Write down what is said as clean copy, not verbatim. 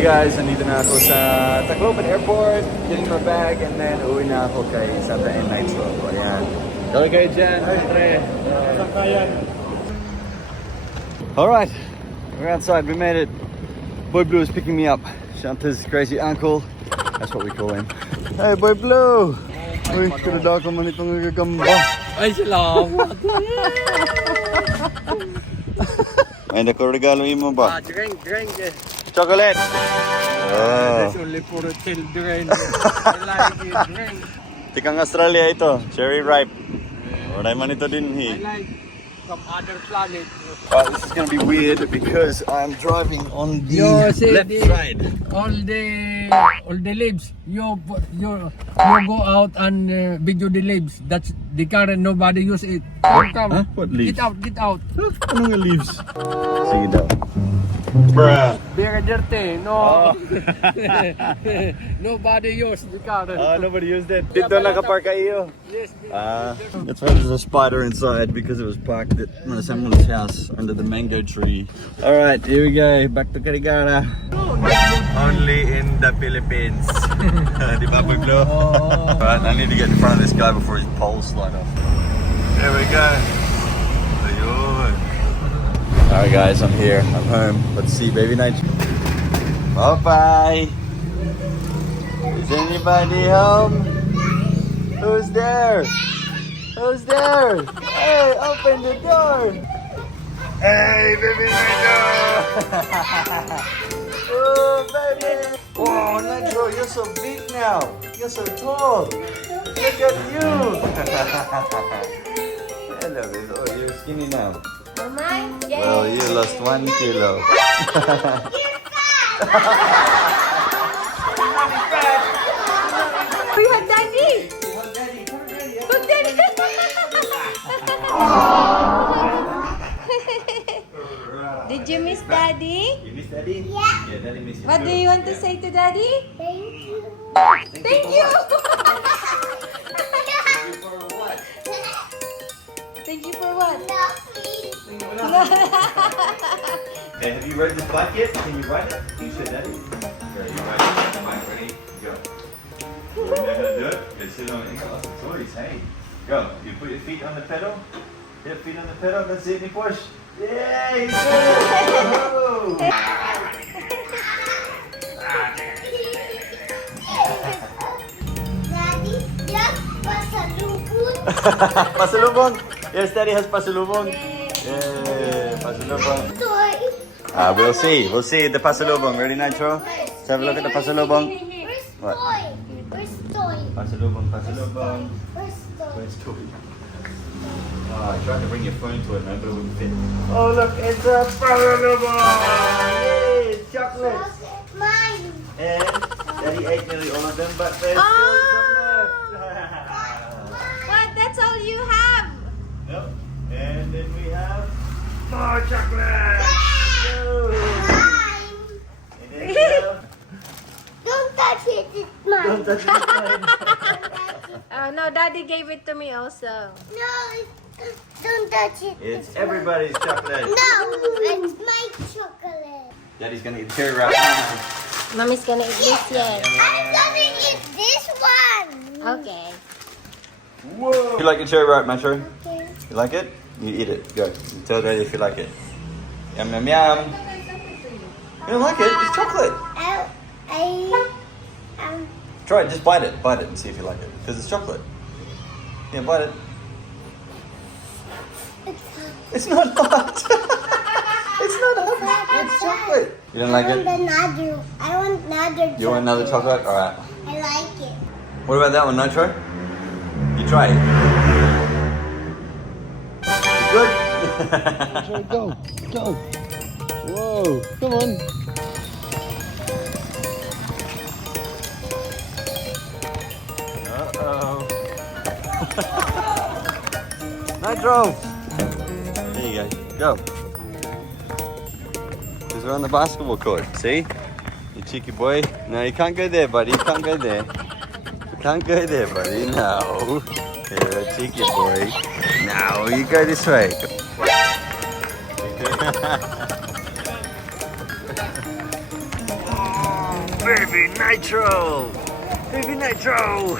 Hey guys, nandito na ako sa Tacloban Airport, getting my bag, and then uwi na ako kay Shanta and Nitro. Ayan. Kami kayo dyan, siyempre. Alright, we're outside, we made it. Boy Blue is picking me up. Shanta's crazy uncle, that's what we call him. Hey Boy Blue! Uy, kanada ka man itong nagagamba. Ay, salamat. May nakaregalo mo ba? Drink. Chocolate! That's only for children. I like it, drink. Tikang Australia ito, cherry ripe. Wala man ito din I like some other planet. This is gonna be weird because I'm driving on the left side. All the leaves. You go out and video the leaves. That's the car and nobody use it. Come. Huh? What leaves? Get out. Anong leaves? Sige daw. Bruh. Very dirty. No. Nobody use the car. Nobody used it. Dito nakapark kayo. Yes. That's why there's a spider inside because it was parked at someone's house under the mango tree. Alright, here we go. Back to Carigara. Only in the Philippines. Di ba, Boy Blue? Alright, I need to get in front of this guy before his poles slide off. There we go. Ayun. Alright guys, I'm here. I'm home. Let's see baby Nitro. Bye-bye. Is anybody home? Who's there? Who's there? Hey, open the door. Hey, baby Nitro. Oh, baby. Whoa, Nitro, you're so big now. You're so tall. Look at you. Hello, baby. Oh, you're skinny now. Well, you lost 1 kilo. We have daddy. Look, daddy. Did you miss daddy? You miss daddy? Yeah. Yeah, daddy miss you. What do you want to say to daddy? Thank you. Thank you. For what? Thank you for what? Hey, have you read this bike yet? Can you ride it? You said daddy. Here, you ride it. Come on, ready? Go. You know how to do it? You sit on it. Lots of toys, hey. Go. You put your feet on the pedal. Your feet on the pedal. That's it. You push. Yeah, you do it. Daddy, just pasalubong. Pasalubong. Yes, daddy has pasalubong. Yeah, pasalubong. Toy. We'll see. We'll see the pasalubong. Ready, Nitro? Let's have a look at the pasalubong. Where's What? toy? Where's toy? Pasalubong, Where's pasalubong. toy? Where's toy? Oh, I tried to bring your phone to it, man, but it wouldn't fit. Oh, look, it's a pasalubong! Yay, it's chocolate! Mine. And Daddy ate nearly all of them, but there's still some left. What? That's all you have? Yep. And then we have more chocolate! Woo. Mine. And then we have... Don't touch it. It's mine. Don't touch it, mine. Oh no, daddy gave it to me also. No, don't touch it. It's everybody's chocolate. No, it's my chocolate. Daddy's gonna eat cherry wrap now. Mommy's gonna eat this yet. I'm gonna eat this one. Okay. Whoa! You like your cherry wrap, Metro? Okay. You like it? You eat it. Go. You tell Daddy if you like it. Yum, yum, yum. You don't like it? It's chocolate. Try it. Just bite it. Bite it and see if you like it. Because it's chocolate. Yeah, bite it. It's not hot. It's not hot. It's chocolate. You don't like it? I want another. You want another chocolate? Alright. I like it. What about that one, Nitro? You try it. You good? Nitro, go. Whoa, come on. Uh-oh. Nitro! There you go. Go. Because we're on the basketball court. See? You cheeky boy. No, you can't go there, buddy. You can't go there. You can't go there, buddy. No. You're a cheeky boy. No, you go this way. Baby Nitro! Baby Nitro!